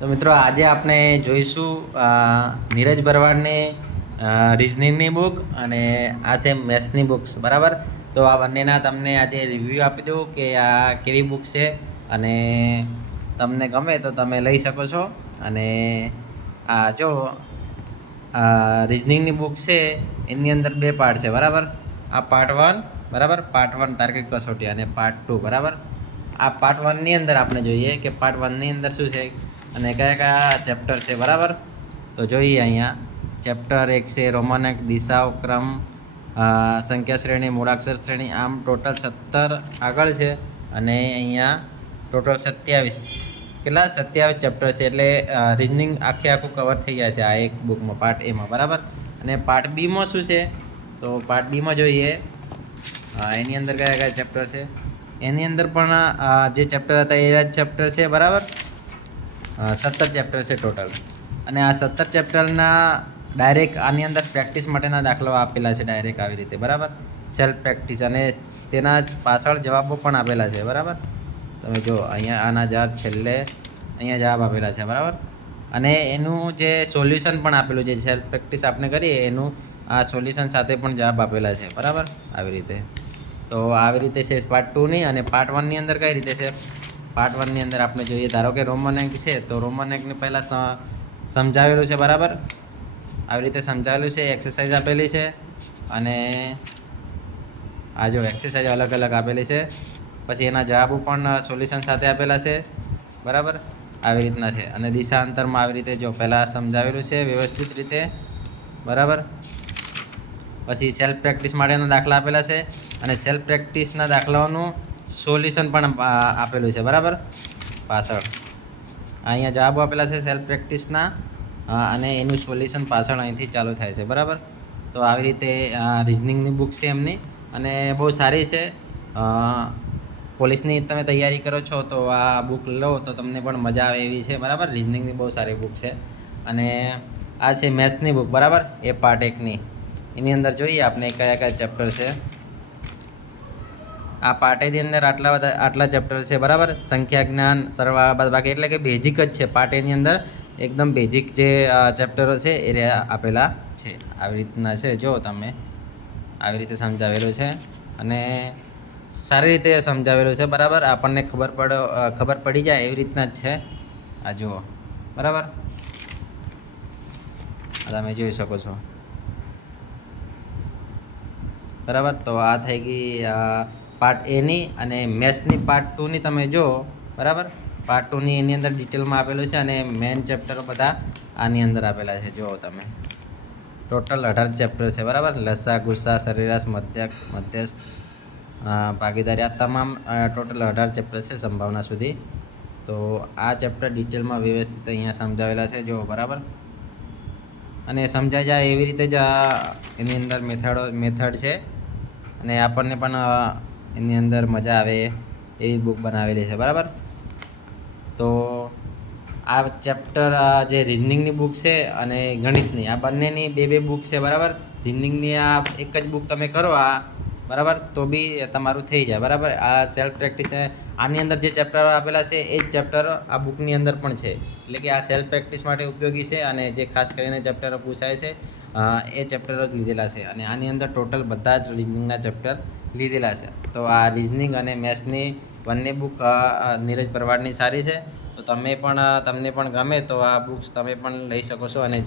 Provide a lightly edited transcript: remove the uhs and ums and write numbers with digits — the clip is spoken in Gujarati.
તો મિત્રો આજે આપણે જોઈશું નીરજ ભરવાડની રિઝનિંગની બુક અને આ છે મેથ્સની બુક્સ, બરાબર. તો આ બંનેના તમને આજે રિવ્યૂ આપી દઉં કે આ કેવી બુક છે અને તમને ગમે તો તમે લઈ શકો છો. અને આ જો રિઝનિંગની બુક છે એની અંદર 2 પાર્ટ છે, બરાબર. આ પાર્ટ 1, બરાબર. પાર્ટ 1 તાર્કિક કસોટી અને પાર્ટ 2, બરાબર. આ પાર્ટ 1ની અંદર આપણે જોઈએ કે પાર્ટ 1ની અંદર શું છે અને કયા કયા ચેપ્ટર છે, બરાબર. તો જોઈએ અહીંયા ચેપ્ટર 1 છે રોમન દિશાઓ ક્રમ, સંખ્યા શ્રેણી, મૂળાક્ષર શ્રેણી. આમ ટોટલ 17 આગળ છે અને અહીંયા ટોટલ 27 કેટલા 27 ચેપ્ટર છે. એટલે રિઝનિંગ આખું કવર થઈ જાય છે આ એક બુકમાં, પાર્ટ એમાં, બરાબર. અને પાર્ટ બીમાં શું છે, તો પાર્ટ બીમાં જોઈએ એની અંદર કયા કયા ચેપ્ટર છે. એની અંદર પણ જે ચેપ્ટર હતા એ જ ચેપ્ટર છે, બરાબર. 17 ચેપ્ટર છે ટોટલ. અને આ 17 ચેપ્ટરના ડાયરેક્ટ આની અંદર પ્રેક્ટિસ માટેના દાખલાઓ આપેલા છે, ડાયરેક્ટ આવી રીતે, બરાબર. સેલ્ફ પ્રેક્ટિસ અને તેના જ પાછળ જવાબો પણ આપેલા છે, બરાબર. તમે જો અહીંયા આના જવાબ છેલ્લે અહીંયા જવાબ આપેલા છે, બરાબર. અને એનું જે સોલ્યુશન પણ આપેલું છે, સેલ્ફ પ્રેક્ટિસ આપણે કરીએ એનું આ સોલ્યુશન સાથે પણ જવાબ આપેલા છે, બરાબર. આવી રીતે. તો આવી રીતે છે પાર્ટ 2ની. અને પાર્ટ 1ની અંદર કઈ રીતે છે, પાર્ટ 1ની અંદર આપણે જોઈએ, ધારો કે રોમન અંક છે તો રોમન અંકને પહેલાં સમજાવેલું છે, બરાબર. આવી રીતે સમજાવેલું છે, એક્સરસાઇઝ આપેલી છે અને આ જો એક્સરસાઇઝ અલગ અલગ આપેલી છે. પછી એના જવાબો પણ સોલ્યુશન સાથે આપેલા છે, બરાબર. આવી રીતના છે. અને દિશાંતરમાં આવી રીતે જો પહેલાં સમજાવેલું છે વ્યવસ્થિત રીતે, બરાબર. પછી સેલ્ફ પ્રેક્ટિસ માટેના દાખલા આપેલા છે અને સેલ્ફ પ્રેક્ટિસના દાખલાઓનું સોલ્યુશન પણ આપેલું છે, બરાબર. પાછળ અહીંયા જવાબો આપેલા છે સેલ્ફ પ્રેક્ટિસના અને એનું સોલ્યુશન પાછળ અહીંથી ચાલુ થાય છે, બરાબર. તો આવી રીતે રિઝનિંગની બુક છે એમની અને બહુ સારી છે. પોલીસની તમે તૈયારી કરો છો તો આ બુક લો તો તમને પણ મજા આવે એવી છે, બરાબર. રિઝનિંગની બહુ સારી બુક છે. અને આ છે મેથ્સની બુક, બરાબર. એ પાર્ટ 1ની. એની અંદર જોઈએ આપણે કયા કયા ચેપ્ટર છે. આ પાર્ટ એની અંદર આટલા ચેપ્ટર છે, બરાબર. સંખ્યા જ્ઞાન, સરવાળા બાદબાકી, એટલે કે બેઝિક જ છે. પાર્ટ એની અંદર એકદમ બેઝિક જે ચેપ્ટરો છે એ આપેલા છે. આવી રીતના છે, જો તમે આવી રીતે સમજાવેલું છે અને સારી રીતે સમજાવેલું છે, બરાબર. આપણને ખબર પડી જાય એવી રીતના જ છે. આ જુઓ, બરાબર. તમે જોઈ શકો છો, બરાબર. તો આ થઈ ગઈ પાર્ટ એની. અને મેથ્સની પાર્ટ 2ની તમે જો, બરાબર. પાર્ટ 2ની એની અંદર ડિટેલમાં આપેલું છે અને મેઇન ચેપ્ટરો બધા આની અંદર આપેલા છે. જુઓ તમે, ટોટલ 18 ચેપ્ટર છે, બરાબર. લસા, ગુસ્સા, સરેરાશ, મધ્યસ્થ, ભાગીદારી, આ તમામ ટોટલ 18 ચેપ્ટર છે સંભાવના સુધી. તો આ ચેપ્ટર ડિટેલમાં વ્યવસ્થિત અહીંયા સમજાવેલા છે, જુઓ, બરાબર. અને સમજાઈ જાય એવી રીતે જ એની અંદર મેથડ છે અને આપણને પણ એની અંદર મજા આવે એવી બુક બનાવેલી છે, બરાબર. તો આ ચેપ્ટર જે રિઝનિંગની બુક છે અને ગણિતની, આ બંનેની બે બુક છે, બરાબર. રિઝનિંગની આ એક જ બુક તમે કરો બરાબર, તો બી તમારું થઈ જાય, બરાબર. આ સેલ્ફ પ્રેક્ટિસ આની અંદર જે ચેપ્ટરો આપેલા છે એ જ ચેપ્ટર આ બુકની અંદર પણ છે. એટલે કે આ સેલ્ફ પ્રેક્ટિસ માટે ઉપયોગી છે અને જે ખાસ કરીને ચેપ્ટરો પૂછાય છે એ ચેપ્ટરો જ લીધેલા છે. અને આની અંદર ટોટલ બધા જ રિઝનિંગના ચેપ્ટર લીધેલા છે. તો આ રિઝનિંગ અને મેથ્સની બંને બુક નીરજ ભરવાડની સારી છે. તો તમને પણ ગમે તો આ બુક્સ તમે પણ લઈ શકો છો. અને